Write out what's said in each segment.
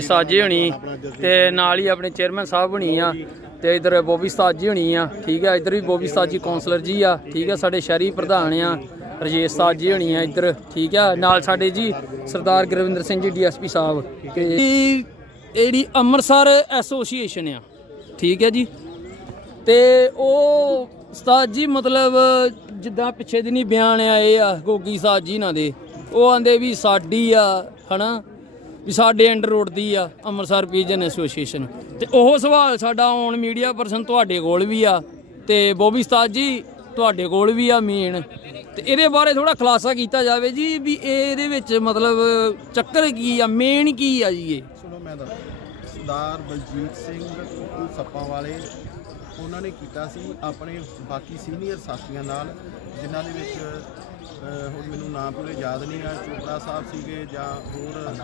ਸਾਜੇ ਹੋਣੀ ਤੇ ਨਾਲ ਹੀ ਆਪਣੇ ਚੇਅਰਮੈਨ ਸਾਹਿਬ ਹੋਣੀ ਆ ਤੇ ਇਧਰ ਬੋਬੀ ਸਤਾਜ ਜੀ ਹੋਣੀ ਆ, ਠੀਕ ਆ? ਇਧਰ ਵੀ ਬੋਬੀ ਸਤਾਜ ਜੀ ਕਾਉਂਸਲਰ ਜੀ ਆ, ਠੀਕ ਆ? ਸਾਡੇ ਸ਼ਹਿਰੀ ਪ੍ਰਧਾਨ ਆ, ਰਜੇਸ਼ ਸਤਾਜ ਜੀ ਹੋਣੀ ਆ ਇਧਰ, ਠੀਕ ਆ? ਨਾਲ ਸਾਡੇ ਜੀ ਸਰਦਾਰ ਗੁਰਵਿੰਦਰ ਸਿੰਘ ਜੀ ਡੀਐਸਪੀ ਸਾਹਿਬ ਤੇ ਇਹ ਜਿਹੜੀ ਅੰਮ੍ਰਿਤਸਰ ਐਸੋਸੀਏਸ਼ਨ ਆ, ਠੀਕ ਹੈ ਜੀ? ਤੇ ਉਹ ਉਸਤਾਦ ਜੀ, ਮਤਲਬ ਜਿੱਦਾਂ ਪਿੱਛੇ ਦਿਨੀ ਬਿਆਨ ਆਏ ਆ ਗੋਗੀ ਸਾਜ ਜੀ ਨਾਲ ਦੇ, ਉਹ ਆਂਦੇ ਵੀ ਸਾਡੀ ਆ, ਹਨਾ? ਵੀ ਸਾਡੇ ਅੰਡਰ ਦੀ ਆ, ਅੰਮ੍ਰਿਤਸਰ ਪੀਜਨ ਐਸੋਸੀਏਸ਼ਨ ਤੇ ਉਹ ਸਵਾਲ ਸਾਡਾ ਔਨ ਮੀਡੀਆ ਪਰਸਨ ਤੁਹਾਡੇ ਕੋਲ ਵੀ ਆ, ਤੇ ਬੋਬੀ ਉਸਤਾਦ ਜੀ ਤੁਹਾਡੇ ਕੋਲ ਵੀ ਆ ਮੇਨ ਤੇ ਇਹਦੇ ਬਾਰੇ ਥੋੜਾ ਖੁਲਾਸਾ ਕੀਤਾ ਜਾਵੇ ਜੀ ਵੀ ਇਹ ਇਹਦੇ ਵਿੱਚ ਮਤਲਬ ਚੱਕਰ ਕੀ ਆ ਮੇਨ ਕੀ ਆ ਜੀ ਇਹ? ਸੁਣੋ ਮੈਂ ਦੱਸ ਸਰਦਾਰ ਬਲਜੀਤ ਸਿੰਘ ਸੱਪਾਂ ਵਾਲੇ ਉਹਨਾਂ ਨੇ ਕੀਤਾ ਸੀ ਆਪਣੇ ਬਾਕੀ ਸੀਨੀਅਰ ਸਾਥੀਆਂ ਨਾਲ ਜਿਨ੍ਹਾਂ ਦੇ ਵਿੱਚ ਹੁਣ ਮੈਨੂੰ ਨਾਮ ਪੂਰੇ ਯਾਦ ਨਹੀਂ ਆ ਚੋਪੜਾ ਸਾਹਿਬ ਸੀਗੇ ਜਾਂ ਹੋਰ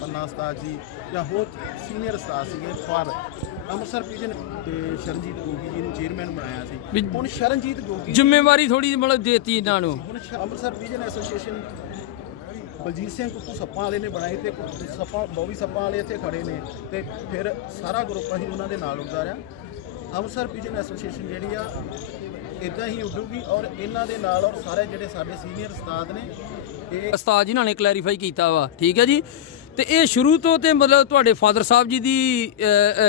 ਪੰਨਾ ਉਸਤਾਦ ਜੀ ਜਾਂ ਹੋਰ ਸੀਨੀਅਰ ਉਸਤਾਦ ਸੀਗੇ ਪਰ ਅੰਮ੍ਰਿਤਸਰ ਪੀਜਨ ਤੇ ਸ਼ਰਨਜੀਤ ਗੋਗੀ ਜੀ ਨੂੰ ਚੇਅਰਮੈਨ ਬਣਾਇਆ ਸੀ। ਹੁਣ ਸ਼ਰਨਜੀਤ ਗੋਗੀ ਜ਼ਿੰਮੇਵਾਰੀ ਥੋੜੀ ਮਤਲਬ ਦੇਤੀ ਇਹਨਾਂ ਨੂੰ। ਹੁਣ ਅੰਮ੍ਰਿਤਸਰ ਵਿਜਨ ਐਸੋਸੀਏਸ਼ਨ ਬਲਜੀਤ ਸਿੰਘ ਕੁੱਕੂ ਸੱਪਾਂ ਵਾਲੇ ਨੇ ਬਣਾਈ ਤੇ ਸੱਪਾਂ ਬੋਵੀ ਸੱਪਾਂ ਵਾਲੇ ਇੱਥੇ ਖੜੇ ਨੇ ਤੇ ਫਿਰ ਸਾਰਾ ਗਰੁੱਪ ਅਸੀਂ ਉਹਨਾਂ ਦੇ ਨਾਲ ਉਤਾਰਿਆ। ਅੰਮ੍ਰਿਤਸਰ ਵਿਜਨ ਐਸੋਸੀਏਸ਼ਨ ਜਿਹੜੀ ਆ ਇਦਾਂ ਹੀ ਉੱਡੂਗੀ ਔਰ ਇਹਨਾਂ ਦੇ ਨਾਲ ਔਰ ਸਾਰੇ ਜਿਹੜੇ ਸਾਡੇ ਸੀਨੀਅਰ ਉਸਤਾਦ ਨੇ ਇਹ ਉਸਤਾਦ ਜੀ ਨਾਲ ਨੇ ਕਲੈਰੀਫਾਈ ਕੀਤਾ ਵਾ ਠੀਕ ਹੈ ਜੀ? ਤੇ ਇਹ ਸ਼ੁਰੂ ਤੋਂ ਤੇ ਮਤਲਬ ਤੁਹਾਡੇ ਫਾਦਰ ਸਾਹਿਬ ਜੀ ਦੀ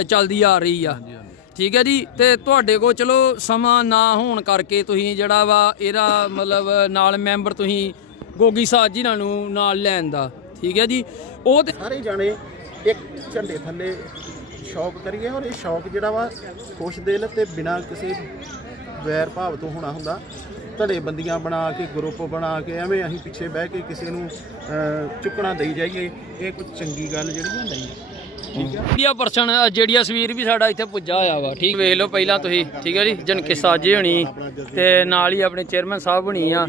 ਚੱਲਦੀ ਆ ਰਹੀ ਆ। ਠੀਕ ਹੈ ਜੀ? ਤੇ ਤੁਹਾਡੇ ਕੋਲ ਚਲੋ ਸਮਾਂ ਨਾ ਹੋਣ ਕਰਕੇ ਤੁਸੀਂ ਜਿਹੜਾ ਵਾ ਇਹਦਾ ਮਤਲਬ ਨਾਲ ਮੈਂਬਰ ਤੁਸੀਂ ਗੋਗੀ ਸਾਹਿਬ ਜੀ ਨਾਲ ਨੂੰ ਨਾਲ ਲੈਣ ਦਾ ਠੀਕ ਹੈ ਜੀ? ਉਹ ਤੇ ਸਾਰੇ ਜਾਣੇ ਇੱਕ ਝੰਡੇ ਥੱਲੇ ਸ਼ੌਕ ਕਰੀਏ ਔਰ ਇਹ ਸ਼ੌਕ ਜਿਹੜਾ ਵਾ ਖੁਸ਼ ਦਿਲ ਤੇ ਬਿਨਾਂ ਕਿਸੇ ਵੈਰ ਭਾਵ ਤੋਂ ਹੋਣਾ ਹੁੰਦਾ। ਧੜੇ ਬੰਦੀਆਂ ਬਣਾ ਕੇ ਗਰੁੱਪ ਬਣਾ ਕੇ, ਐਵੇਂ ਅਸੀਂ ਪਿੱਛੇ ਬਹਿ ਕੇ ਕਿਸੇ ਨੂੰ ਚੁੱਕਣਾ ਦੇਈ ਜਾਈਏ। ਇਹ ਕੋਈ ਚੰਗੀ ਗੱਲ ਜਿਹੜੀ ਆ, ਨਹੀਂ। ਠੀਕ ਹੈ ਵਧੀਆ ਪਰਸਨ ਜਿਹੜੀ ਅਸਵੀਰ ਵੀ ਸਾਡਾ ਇੱਥੇ ਪੁੱਜਾ ਹੋਇਆ ਵਾ। ਠੀਕ। ਵੇਖ ਲਓ ਪਹਿਲਾਂ ਤੁਸੀਂ, ਠੀਕ ਹੈ ਜੀ? ਜਨਕੇ ਸਾਜੇ ਹੋਣੀ, ਤੇ ਨਾਲ ਹੀ ਆਪਣੇ ਚੇਅਰਮੈਨ ਸਾਹਿਬ ਹੋਣੀ ਆ,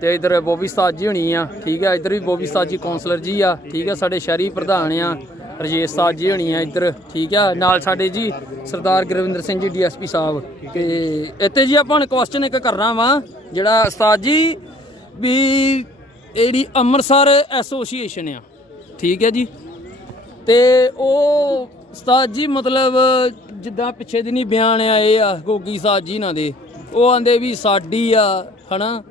ਤੇ ਇਧਰ ਬੋਬੀ ਸਤਾਜ ਜੀ ਹੋਣੀ ਆ, ਠੀਕ ਹੈ ਇਧਰ ਵੀ ਬੋਬੀ ਸਤਾਜ ਜੀ ਕਾਉਂਸਲਰ ਜੀ ਆ, ਠੀਕ ਹੈ ਸਾਡੇ ਸ਼ਹਿਰੀ ਪ੍ਰਧਾਨ ਆ। ਰਜੇਸ਼ ਸਤਾਜ ਜੀ ਹੋਣੀ ਆ ਇੱਧਰ, ਠੀਕ ਆ? ਨਾਲ ਸਾਡੇ ਜੀ ਸਰਦਾਰ ਗੁਰਵਿੰਦਰ ਸਿੰਘ ਜੀ, ਡੀਐਸਪੀ ਸਾਹਿਬ। ਤੇ ਇੱਥੇ ਜੀ ਆਪਾਂ ਹੁਣ ਕੁਐਸਚਨ ਇੱਕ ਕਰਨਾ ਵਾ, ਜਿਹੜਾ ਉਸਤਾਦ ਜੀ ਵੀ ਇਹ ਅੰਮ੍ਰਿਤਸਰ ਐਸੋਸੀਏਸ਼ਨ ਆ, ਠੀਕ ਹੈ ਜੀ? ਤੇ ਉਹ ਉਸਤਾਦ ਜੀ ਮਤਲਬ ਜਿੱਦਾਂ ਪਿੱਛੇ ਦਿਨੀ ਬਿਆਨ ਆਏ ਆ ਗੋਗੀ ਸਾਜ ਜੀ ਨਾਲ ਦੇ, ਉਹ ਆਂਦੇ ਵੀ ਸਾਡੀ ਆ, ਹਨਾ?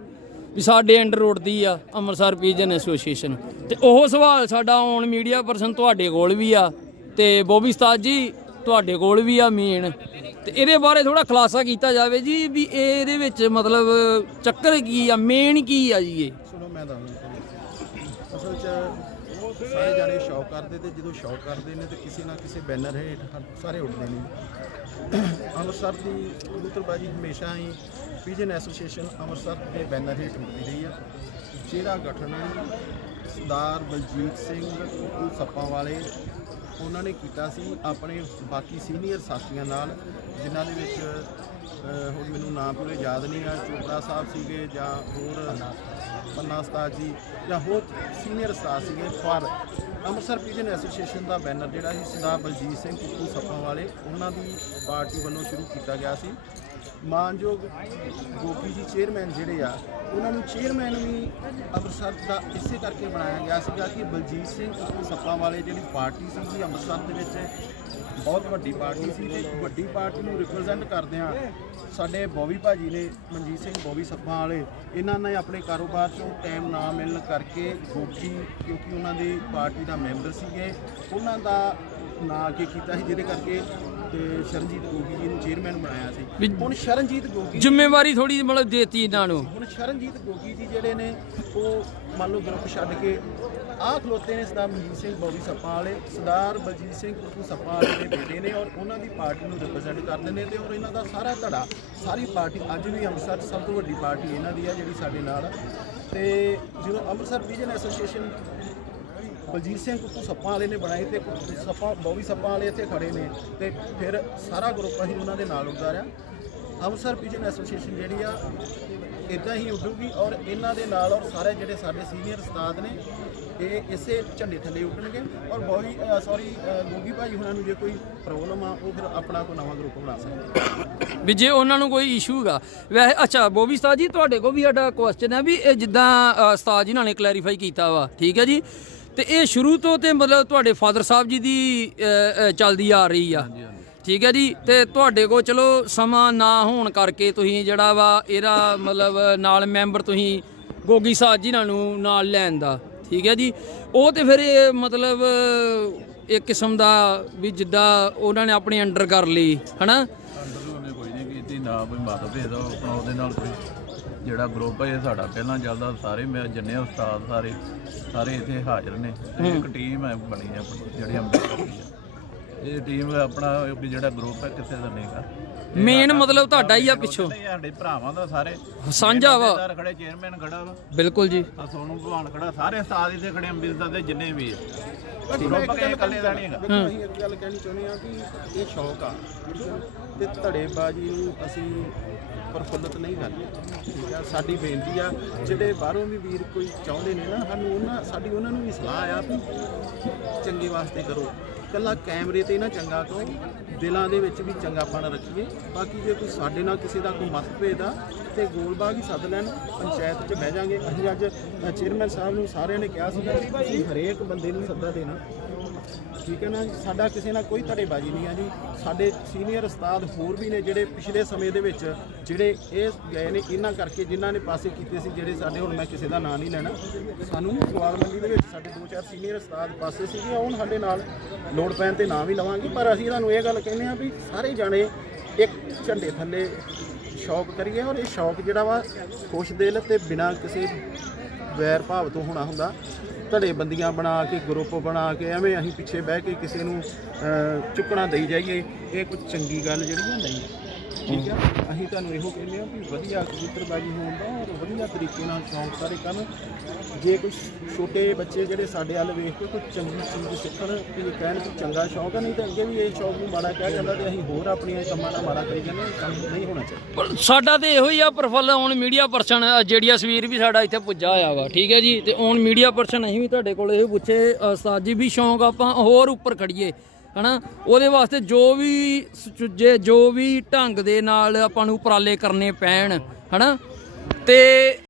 ਵੀ ਸਾਡੇ ਅੰਡਰ ਦੀ ਆ, ਅੰਮ੍ਰਿਤਸਰ ਪੀਜਨ ਐਸੋਸੀਏਸ਼ਨ ਤੇ ਉਹ ਸਵਾਲ ਸਾਡਾ ਔਨ ਮੀਡੀਆ ਪਰਸਨ ਤੁਹਾਡੇ ਕੋਲ ਵੀ ਆ, ਤੇ ਬੋਬੀ ਉਸਤਾਦ ਜੀ ਤੁਹਾਡੇ ਕੋਲ ਵੀ ਆ ਮੇਨ ਤੇ ਇਹਦੇ ਬਾਰੇ ਥੋੜਾ ਖੁਲਾਸਾ ਕੀਤਾ ਜਾਵੇ ਜੀ ਵੀ ਇਹ ਇਹਦੇ ਵਿੱਚ ਮਤਲਬ ਚੱਕਰ ਕੀ ਆ ਮੇਨ ਕੀ ਆ ਜੀ ਇਹ? ਸੁਣੋ, ਮੈਂ ਦੱਸਦਾ ਸਾਰੇ ਜਾਣੇ ਸ਼ੌਕ ਕਰਦੇ ਤੇ ਜਦੋਂ ਸ਼ੌਕ ਕਰਦੇ ਨੇ ਤੇ ਕਿਸੇ ਨਾ ਕਿਸੇ ਬੈਨਰ ਹੇਠ ਹਰ- ਸਾਰੇ ਉੱਡਦੇ ਨੇ। ਅੰਮ੍ਰਿਤਸਰ ਦੀ ਕਬੂਤਰਬਾਜੀ ਹਮੇਸ਼ਾ ਹੀ ਪੀਜਨ ਐਸੋਸੀਏਸ਼ਨ ਅੰਮ੍ਰਿਤਸਰ ਦੇ ਬੈਨਰ ਹੇਠ ਉੱਡਦੀ ਰਹੀ ਆ। ਜਿਹੜਾ ਗਠਨ ਸਰਦਾਰ ਬਲਜੀਤ ਸਿੰਘ ਕੁੱਕੂ ਸੱਪਾਂ ਵਾਲੇ ਉਹਨਾਂ ਨੇ ਕੀਤਾ ਸੀ ਆਪਣੇ ਬਾਕੀ ਸੀਨੀਅਰ ਸਾਥੀਆਂ ਨਾਲ ਜਿਨ੍ਹਾਂ ਦੇ ਵਿੱਚ ਅਹ, ਹੁਣ ਮੈਨੂੰ ਨਾਮ ਪੂਰੇ ਯਾਦ ਨਹੀਂ ਆ ਚੋਪੜਾ ਸਾਹਿਬ ਸੀਗੇ ਜਾਂ ਹੋਰ ਪੰਨਾ ਉਸਤਾਦ ਜੀ ਜਾਂ ਹੋਰ ਸੀਨੀਅਰ ਉਸਤਾਦ ਸੀਗੇ, ਪਰ ਅੰਮ੍ਰਿਤਸਰ ਪੀਜਨ ਐਸੋਸੀਏਸ਼ਨ ਦਾ ਬੈਨਰ ਜਿਹੜਾ ਸੀ, ਸਰਦਾਰ ਬਲਜੀਤ ਸਿੰਘ ਕੁੱਕੂ ਸੱਪਾਂ ਵਾਲੇ, ਉਹਨਾਂ ਦੀ ਪਾਰਟੀ ਵੱਲੋਂ ਸ਼ੁਰੂ ਕੀਤਾ ਗਿਆ ਸੀ। ਮਾਨਯੋਗ ਗੋਪੀ ਜੀ ਚੇਅਰਮੈਨ ਜਿਹੜੇ ਆ, ਉਹਨਾਂ ਨੂੰ ਚੇਅਰਮੈਨ ਵੀ ਅੰਮ੍ਰਿਤਸਰ ਦਾ ਇਸੇ ਕਰਕੇ ਬਣਾਇਆ ਗਿਆ ਸੀਗਾ ਕਿ ਬਲਜੀਤ ਸਿੰਘ ਸੱਪਾਂ ਵਾਲੇ ਜਿਹੜੀ ਪਾਰਟੀ ਸੀ ਅੰਮ੍ਰਿਤਸਰ ਦੇ ਵਿੱਚ, ਬਹੁਤ ਵੱਡੀ ਪਾਰਟੀ ਸੀ ਤੇ ਵੱਡੀ ਪਾਰਟੀ ਨੂੰ ਰਿਪਰੈਜ਼ੈਂਟ ਕਰਦਿਆਂ ਸਾਡੇ ਬੋਵੀ ਭਾਜੀ ਨੇ, ਮਨਜੀਤ ਸਿੰਘ ਬੋਵੀ ਸੱਪਾਂ ਵਾਲੇ, ਇਹਨਾਂ ਨੇ ਆਪਣੇ ਕਾਰੋਬਾਰ ਤੋਂ ਟਾਈਮ ਨਾ ਮਿਲਣ ਕਰਕੇ ਗੋਪੀ, ਕਿਉਂਕਿ ਉਹਨਾਂ ਦੀ ਪਾਰਟੀ ਦਾ ਮੈਂਬਰ ਸੀਗੇ, ਉਹਨਾਂ ਦਾ ਨਾਂ ਅੱਗੇ ਕੀਤਾ ਸੀ ਜਿਹਦੇ ਕਰਕੇ ਤੇ ਸ਼ਰਨਜੀਤ ਗੋਗੀ ਜੀ ਨੂੰ ਚੇਅਰਮੈਨ ਬਣਾਇਆ ਸੀ ਵੀ- ਹੁਣ ਸ਼ਰਨਜੀਤ ਗੋਗੀ ਜ਼ਿੰਮੇਵਾਰੀ ਥੋੜੀ ਮਤਲਬ ਦੇਤੀ ਇਹਨਾਂ ਨੂੰ ਹੁਣ ਸ਼ਰਨਜੀਤ ਗੋਗੀ ਜੀ ਜਿਹੜੇ ਨੇ ਉਹ ਮੰਨ ਲਓ ਗਰੁੱਪ ਛੱਡ ਕੇ ਆਹ ਖਲੋਤੇ ਨੇ ਸਰਦਾਰ ਮਨਜੀਤ ਸਿੰਘ ਬੋਵੀ ਸੱਪਾਂ ਵਾਲੇ ਸਰਦਾਰ ਬਲਜੀਤ ਸਿੰਘ ਕੁੱਕੂ ਸੱਪਾਂ ਵਾਲੇ ਦੇ ਬੇਟੇ ਨੇ ਔਰ ਉਹਨਾਂ ਦੀ ਪਾਰਟੀ ਨੂੰ ਰਿਪਰੈਜ਼ੈਂਟ ਕਰਦੇ ਨੇ ਤੇ ਔਰ ਇਹਨਾਂ ਦਾ ਸਾਰਾ ਧੜਾ ਸਾਰੀ ਪਾਰਟੀ ਅੱਜ ਵੀ ਅੰਮ੍ਰਿਤਸਰ 'ਚ ਸਭ ਤੋਂ ਵੱਡੀ ਪਾਰਟੀ ਇਹਨਾਂ ਦੀ ਹੈ ਜਿਹੜੀ ਸਾਡੇ ਨਾਲ ਆ। ਤੇ ਜਦੋਂ ਅੰਮ੍ਰਿਤਸਰ ਵਿਜਨ ਐਸੋਸੀਏਸ਼ਨ ਬਲਜੀਤ ਸਿੰਘ ਕੁੱਕੂ ਸੱਪਾਂ ਵਾਲੇ ਨੇ ਬਣਾਏ ਤੇ ਕੁੱਕੂ ਸੱਪਾਂ ਬੋਵੀ ਸੱਪਾਂ ਵਾਲੇ ਇੱਥੇ ਖੜੇ ਨੇ ਤੇ ਫਿਰ ਸਾਰਾ ਗਰੁੱਪ ਅਸੀਂ ਉਹਨਾਂ ਦੇ ਨਾਲ ਉੱਡਦਾ ਰਿਹਾ। ਅੰਮ੍ਰਿਤਸਰ ਪਿਜਨ ਐਸੋਸੀਏਸ਼ਨ ਜਿਹੜੀ ਆ ਇਦਾਂ ਹੀ ਉੱਡੂਗੀ ਔਰ ਇਹਨਾਂ ਦੇ ਨਾਲ ਔਰ ਸਾਰੇ ਜਿਹੜੇ ਸਾਡੇ ਸੀਨੀਅਰ ਉਸਤਾਦ ਨੇ ਇਹ ਇਸੇ ਝੰਡੇ ਥੱਲੇ ਉੱਡਣਗੇ ਔਰ ਬੋਵੀ ਸੌਰੀ ਗੋਗੀ ਭਾਈ ਉਹਨਾਂ ਨੂੰ ਜੇ ਕੋਈ ਪ੍ਰੋਬਲਮ ਆ ਉਹ ਫਿਰ ਆਪਣਾ ਕੋਈ ਨਵਾਂ ਗਰੁੱਪ ਬਣਾ ਸਕਦੇ ਵੀ ਜੇ ਉਹਨਾਂ ਨੂੰ ਕੋਈ ਇਸ਼ੂ ਹੈਗਾ ਵੈਸੇ ਅੱਛਾ ਬੋਬੀ ਉਸਤਾਦ ਜੀ ਤੁਹਾਡੇ ਕੋਲ ਵੀ ਸਾਡਾ ਕੁਐਸਚਨ ਹੈ ਵੀ ਇਹ ਜਿੱਦਾਂ ਅ, ਉਸਤਾਦ ਜੀ ਨਾਲ ਨੇ ਕਲੈਰੀਫਾਈ ਕੀਤਾ ਵਾ ਠੀਕ ਹੈ ਜੀ? ਤੇ ਇਹ ਸ਼ੁਰੂ ਤੋਂ ਤੇ ਮਤਲਬ ਤੁਹਾਡੇ ਫਾਦਰ ਸਾਹਿਬ ਜੀ ਦੀ ਅ, ਅ, ਚੱਲਦੀ ਆ ਰਹੀ ਆ। ਠੀਕ ਹੈ ਜੀ? ਤੇ ਤੁਹਾਡੇ ਕੋਲ ਚਲੋ ਸਮਾਂ ਨਾ ਹੋਣ ਕਰਕੇ ਤੁਸੀਂ ਜਿਹੜਾ ਵਾ ਇਹਦਾ ਮਤਲਬ ਨਾਲ ਮੈਂਬਰ ਤੁਸੀਂ ਗੋਗੀ ਸਾਹਿਬ ਜੀ ਨਾਲ ਨੂੰ ਨਾਲ ਲੈਣ ਦਾ। ਠੀਕ ਹੈ ਜੀ? ਉਹ ਤੇ ਫਿਰ ਇਹ ਮਤਲਬ ਇੱਕ ਕਿਸਮ ਦਾ ਵੀ ਜਿੱਦਾਂ ਉਹਨਾਂ ਨੇ ਆਪਣੇ ਅੰਡਰ ਕਰ ਲਈ ਹਨਾ? ਅੰਦਰ ਉਹਨੇ ਕੋਈ ਨਹੀਂ ਕੀਤੀ ਨਾ ਕੋਈ ਮਤ ਭੇਦ ਆਪਣਾ ਉਹਦੇ ਨਾਲ ਕੋਈ। ਜਿਹੜਾ ਗਰੁੱਪ ਹੈ ਇਹ ਸਾਡਾ ਪਹਿਲਾਂ ਚੱਲਦਾ ਸਾਰੇ ਮੈਂ ਜੰਨੇ ਉਸਤਾਦ ਸਾਰੇ ਸਾਰੇ ਇੱਥੇ ਹਾਜ਼ਰ ਨੇ। ਤੇ ਇੱਕ ਟੀਮ ਹੈ ਬਣੀ ਹੈ ਜਿਹੜੀ ਦੀ ਹੈ ਇਹ ਟੀਮ ਆਪਣਾ ਵੀ ਜਿਹੜਾ ਗਰੁੱਪ ਹੈ ਕਿਸੇ ਦਾ ਨਹੀਂਗਾ ਮੇਨ ਮਤਲਬ ਤੁਹਾਡਾ ਹੀ ਆ ਪਿੱਛੋਂ? ਸਾਡੇ ਭਰਾਵਾਂ ਦਾ ਸਾਰੇ। ਸਾਂਝਾ ਵਾ। ਖੜੇ ਚੇਅਰਮੈਨ ਖੜਾ ਵਾ। ਬਿਲਕੁਲ ਜੀ। ਆ ਸੋਨੂੰ ਭਗਵਾਨ ਖੜਾ ਸਾਰੇ ਉਸਤਾਦ ਇੱਥੇ ਖੜੇ ਅੰਬੇਦਕਰ ਦੇ ਜਿੰਨੇ ਵੀ ਹੈ ਗਰੁੱਪ ਕੇ ਇਕੱਲੇ ਦਾ ਨਹੀਂ ਹੈਗਾ। ਦੇਖੋ ਅਸੀਂ ਇੱਕ ਗੱਲ ਕਹਿਣੀ ਚਾਹੁੰਦੇ ਆ ਕਿ ਇਹ ਸ਼ੌਕ ਆ। ਤੇ ਧੜੇਬਾਜ਼ੀ ਨੂੰ ਅਸੀਂ ਪ੍ਰਫੁੱਲਤ ਨਹੀਂ ਕਰਦੇ। ਠੀਕ ਆ ਸਾਡੀ ਬੇਨਤੀ ਆ ਜਿਹੜੇ ਬਾਹਰੋਂ ਵੀ ਵੀਰ ਕੋਈ ਚਾਹੁੰਦੇ ਨੇ ਨਾ ਸਾਨੂੰ ਉਹਨਾਂ ਸਾਡੀ ਉਹਨਾਂ ਨੂੰ ਵੀ ਸਲਾਹ ਆ ਵੀ ਚੰਗੇ ਵਾਸਤੇ ਕਰੋ। ਕੱਲਾ ਕੈਮਰੇ ਤੇ ਨਾ ਚੰਗਾ ਕਹੋ ਦਿਲਾਂ ਦੇ ਵਿੱਚ ਵੀ ਚੰਗਾਪਣ ਰੱਖੀਏ। ਬਾਕੀ ਜੇ ਕੋਈ ਸਾਡੇ ਨਾਲ ਕਿਸੇ ਦਾ ਕੋਈ ਮਤਭੇਦ ਆ, ਤੇ ਗੋਲਬਾਗ ਹੀ ਸੱਦ ਲੈਣ, ਪੰਚਾਇਤ 'ਚ ਬਹਿ ਜਾਾਂਗੇ। ਅਸੀਂ ਅੱਜ ਚੇਅਰਮੈਨ ਸਾਹਿਬ ਨੂੰ ਸਾਰਿਆਂ ਨੇ ਕਿਹਾ ਸੀ ਕਿ ਹਰੇਕ ਬੰਦੇ ਨੂੰ ਸੱਦਾ ਦੇਣਾ। ਠੀਕ ਹੈ ਨਾ ਸਾਡਾ ਕਿਸੇ ਨਾਲ ਕੋਈ ਧੜੇਬਾਜ਼ੀ ਨਹੀਂ ਹੈ ਜੀ। ਸਾਡੇ ਸੀਨੀਅਰ ਉਸਤਾਦ ਹੋਰ ਵੀ ਨੇ ਜਿਹੜੇ ਪਿਛਲੇ ਸਮੇਂ ਦੇ ਵਿੱਚ ਜਿਹੜੇ ਇਹ ਗਏ ਨੇ ਇਹਨਾਂ ਕਰਕੇ, ਜਿਨ੍ਹਾਂ ਨੇ ਪਾਸੇ ਕੀਤੇ ਸੀ, ਜਿਹੜੇ ਸਾਡੇ ਹੁਣ ਮੈਂ ਕਿਸੇ ਦਾ ਨਾਂ ਨਹੀਂ ਲੈਣਾ। ਸਾਨੂੰ ਸਵਾਲ ਮੰਡੀ ਦੇ ਵਿੱਚ ਸਾਡੇ ਦੋ ਚਾਰ ਸੀਨੀਅਰ ਉਸਤਾਦ ਪਾਸੇ ਸੀਗੇ ਹੁਣ ਸਾਡੇ ਨਾਲ ਲੋੜ ਪੈਣ ਤੇ ਨਾਂ ਵੀ ਲਵਾਂਗੇ। ਪਰ ਅਸੀਂ ਤੁਹਾਨੂੰ ਇਹ ਗੱਲ ਕਹਿੰਦੇ ਹਾਂ ਵੀ ਸਾਰੇ ਜਾਣੇ ਇੱਕ ਝੰਡੇ ਥੱਲੇ ਸ਼ੌਕ ਕਰੀਏ ਔਰ ਇਹ ਸ਼ੌਕ ਜਿਹੜਾ ਵਾ ਖੁਸ਼ ਦਿਲ ਤੇ ਬਿਨਾਂ ਕਿਸੇ ਵੈਰ ਭਾਵ ਤੋਂ ਹੋਣਾ ਹੁੰਦਾ। ਧੜੇ ਬੰਦੀਆਂ ਬਣਾ ਕੇ ਗਰੁੱਪ ਬਣਾ ਕੇ, ਐਵੇਂ ਅਸੀਂ ਪਿੱਛੇ ਬਹਿ ਕੇ ਕਿਸੇ ਨੂੰ ਚੁੱਕਣਾ ਦੇਈ ਜਾਈਏ। ਇਹ ਕੋਈ ਚੰਗੀ ਗੱਲ ਜਿਹੜੀ ਆ, ਨਹੀਂ। ਠੀਕ ਹੈ ਅਸੀਂ ਤੁਹਾਨੂੰ ਇਹੋ ਕਹਿੰਦੇ ਆ ਵੀ ਵਧੀਆ ਕਬੂਤਰਬਾਜੀ ਹੋਣ ਦਾ ਔਰ ਵਧੀਆ ਤਰੀਕੇ ਨਾਲ ਸ਼ੌਂਕ ਸਾਰੇ ਕਰਨ। ਜੇ ਕੋਈ ਛੋਟੇ ਬੱਚੇ ਜਿਹੜੇ ਸਾਡੇ ਵੱਲ ਵੇਖ ਕੇ ਕੋਈ ਚੰਗੀ ਚੀਜ਼ ਸਿੱਖਣ ਕਿ ਕਹਿਣ ਕਿ ਚੰਗਾ ਸ਼ੌਂਕ ਹੈ ਨਹੀਂ ਤਾਂ ਅੱਗੇ ਵੀ ਇਹ ਸ਼ੌਂਕ ਨੂੰ ਮਾੜਾ ਕਿਹਾ ਜਾਂਦਾ ਤੇ ਅਸੀਂ ਹੋਰ ਆਪਣੀਆਂ ਕੰਮਾਂ ਨਾਲ ਮਾੜਾ ਕਰੀ ਜਾਂਦੇ ਕੰਮ ਨਹੀਂ ਹੋਣਾ ਚਾਹੀਦਾ। ਪਰ ਸਾਡਾ ਤੇ ਇਹੋ ਹੀ ਆ ਪ੍ਰਫੁੱਲ, ਹੁਣ ਮੀਡੀਆ ਪਰਸਨ ਜਿਹੜੀ ਅਸਵੀਰ ਵੀ ਸਾਡਾ ਇੱਥੇ ਪੁੱਜਾ ਹੋਇਆ ਵਾ, ਠੀਕ ਹੈ ਜੀ? ਤੇ ਹੁਣ ਮੀਡੀਆ ਪਰਸਨ ਅਸੀਂ ਵੀ ਤੁਹਾਡੇ ਕੋਲ ਇਹ ਪੁੱਛੇ, ਉਸਤਾਦ ਜੀ ਵੀ ਸ਼ੌਕ ਆਪਾਂ ਹੋਰ ਉੱਪਰ ਖੜੀਏ, ਹਨਾ? ਉਹਦੇ ਵਾਸਤੇ ਜੋ ਵੀ ਸੁਚੱਜੇ ਜੋ ਵੀ ਢੰਗ ਦੇ ਨਾਲ ਆਪਾਂ ਨੂੰ ਉਪਰਾਲੇ ਕਰਨੇ ਪੈਣ, ਹਨਾ? ਤੇ